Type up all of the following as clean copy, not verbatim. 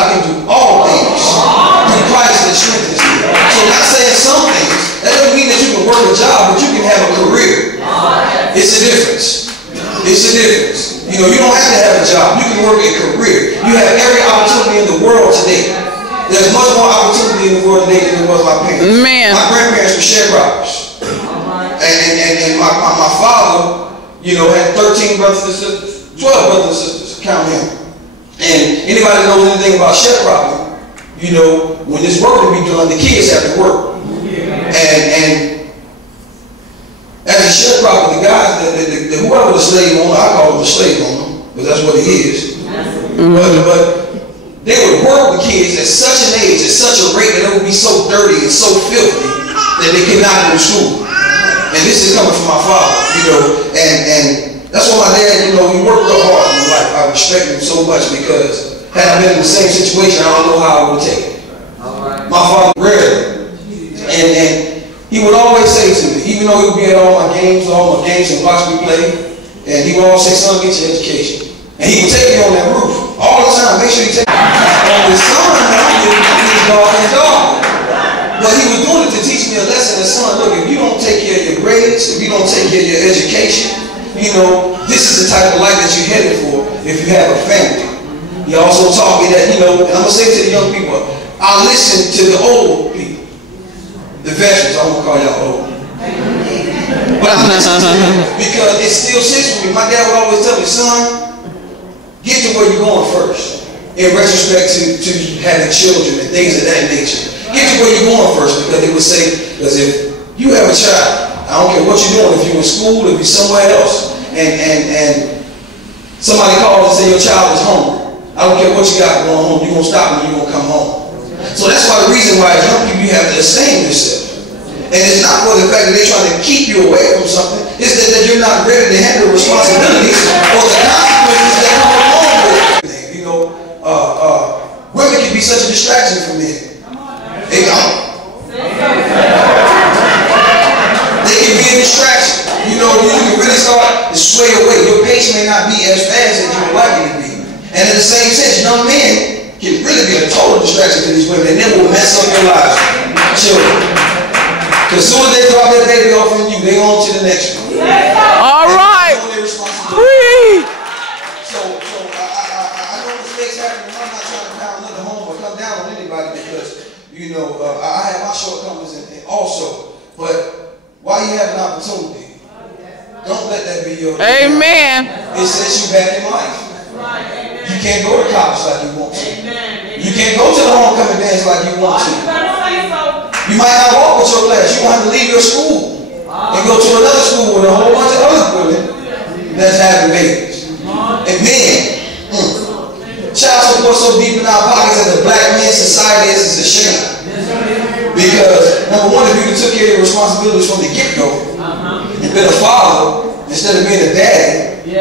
I can do all things through Christ that strengthens me. So not saying some things, that doesn't mean that you can work a job, but you can have a career. It's a difference. It's a difference. You know, you don't have to have a job. You can work a career. You have every opportunity in the world today. There's much more opportunity in the world today than there was my parents. Man. My grandparents were sharecroppers. And my father, you know, had 13 brothers and sisters, 12 brothers and sisters, count him. And anybody knows anything about sharecropping, you know, when this work to be done, the kids have to work. And as a sharecropper, the guys, whoever the slave owner, I call him a slave owner, because that's what he is. But they would work with kids at such an age, at such a rate that it would be so dirty and so filthy that they could not go to school. And this is coming from my father, you know, and that's why my dad, you know, he worked real hard in life. I respect him so much because had I been in the same situation, I don't know how I would take it. My father rarely, and he would always say to me, even though he would be at all my games and watch me play, and he would always say, son, get your education. And he would take me on that roof all the time, make sure he take me on the sun, I'm dog and dog. But he was doing it to teach me a lesson that, son, look, if you don't take care of your grades, if you don't take care of your education, you know, this is the type of life that you're headed for if you have a family. He also taught me that, you know, and I'm going to say to the young people, I listen to the old people, the veterans. I won't call y'all old. But I listen to them because it still sits with me. My dad would always tell me, son, get to where you're going first. In retrospect to having children and things of that nature. Get to where you're going first, because they would say, because if you have a child, I don't care what you're doing, if you're in school, if you're somewhere else, and somebody calls and say your child is hungry, I don't care what you got going home, you're going to stop and you're going to come home. So that's why the reason why as young people you have to sustain yourself. And it's not for the fact that they're trying to keep you away from something, it's that you're not ready to handle responsibilities or the consequences that come along with it. You know, women can be such a distraction for men. They don't. They can be a distraction. You know, you can really start to sway away. Your pace may not be as fast as you would like it to be. And in the same sense, young men can really be a total distraction to these women, and then will mess up your lives. Children. Because as soon as they drop their baby off on you, they on to the next one. All right. Free. So I know mistakes happen. I'm not trying to pound another home or come down on anybody because, you know, I have my shortcomings and also. But while you have an opportunity, don't let that be your Amen. It sets you back in life. You can't go to college like you want to. You can't go to the homecoming dance like you want to. You might not walk with your class. You want to leave your school and go to another school with a whole bunch of other women that's having babies. And men, child support so deep in our pockets as a black man's society is a shame. Because number one, if you took care of your responsibilities from the get-go and been a father instead of being a daddy, you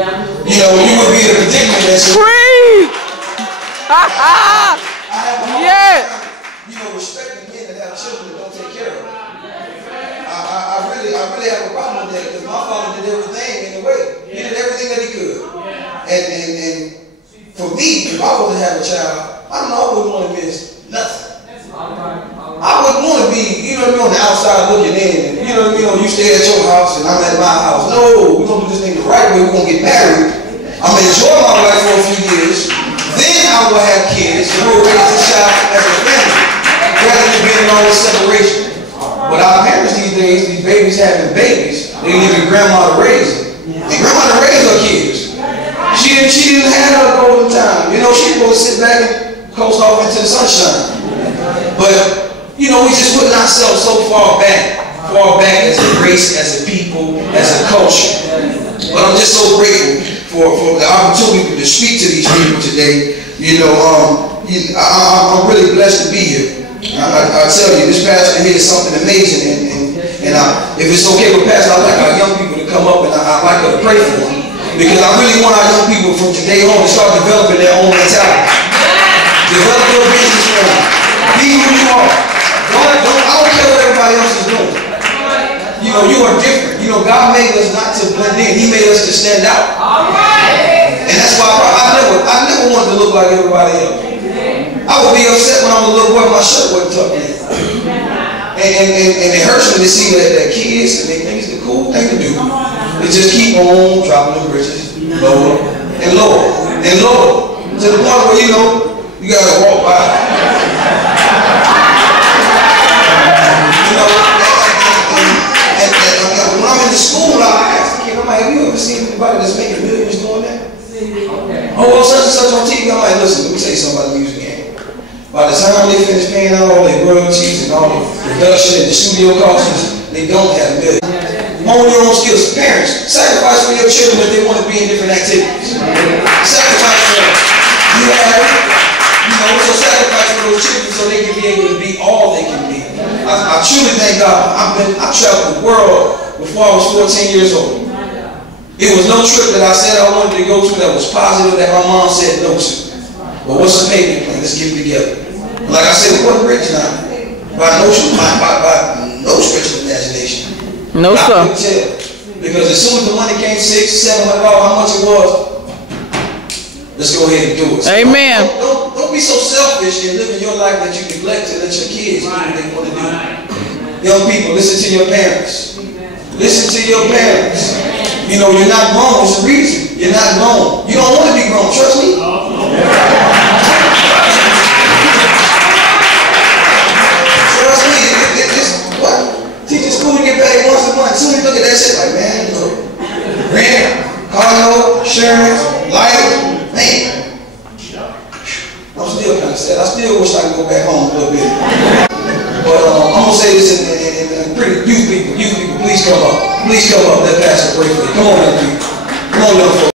know, you would be in a predicament that's free. Yeah. You know, respecting men that have children that don't take care of them. I really have a problem with that because my father did everything in a way. He did everything that he could. And for me, if I was to have a child, I don't know, I wouldn't want to miss nothing. I wouldn't want to be, you know what I mean, on the outside looking in. And, you know what I mean, you stay at your house and I'm at my house. No, we're going to do this thing the right way. We're going to get married. I'm going to enjoy my life for a few years. Then I will have kids and we'll raise this child as a family. Rather than being in all this separation. But our parents these days, these babies having babies, they leaving grandma to raise them. And grandma to raise her kids. She didn't have her golden time. You know, she's supposed to sit back and coast off into the sunshine. But, you know, we just putting ourselves so far back as a race, as a people, as a culture. But I'm just so grateful for the opportunity to speak to these people today. You know, I'm really blessed to be here. I tell you, this pastor here is something amazing, and if it's okay with Pastor, I'd like our young people to come up and I'd like her to pray for them. Because I really want our young people from today on to start developing their own mentality. Develop your business plan. Be who you are. I don't care what everybody else is doing. You know, you are different. You know, God made us not to blend in. He made us to stand out. And that's why I never wanted to look like everybody else. I would be upset when I was a little boy, my shirt wasn't tucked in. And it hurts me to see that kids, and they think it's the cool thing to do. They just keep on dropping the bridges lower and lower and lower. To the point where, you know, you gotta walk by. You know, and when I'm in the school, I ask the kid, I'm like, have you ever seen anybody that's making millions doing that? Oh, well, such and such on TV. I'm like, listen, let me tell you something about the music game. By the time they finish paying out all their royalties and all the production and the studio costs, they don't have millions. Hone your own skills. Parents, sacrifice for your children if they want to be in different activities. Sacrifice for them. So sacrifice for those children so they can be able to be all they can be. I truly thank God. I traveled the world before I was 14 years old. It was no trip that I said I wanted to go to that was positive that my mom said no to. But what's the payment plan? Let's get it together. Like I said, we wasn't rich now. By no stretch of imagination. No, sir. I couldn't tell. Because as soon as the money came, $600, $700, how much it was, let's go ahead and do it. So amen. Don't be so selfish in living your life that you neglect to let your kids do what they want to do. Young people, listen to your parents. Listen to your parents. You know, you're not grown. It's a reason. You're not grown. You don't want to be grown. Trust me. Trust me. What? Teaching school, you get paid once a month. As soon as you look at that shit, like, man, look. Rent, car note, insurance, life, man. I'm still kind of sad. I still wish I could go back home a little bit. But I'm going to say this in pretty youth people, please come up. Please come up. Let Pastor pray for you. Come on, young people. Come on, young folks.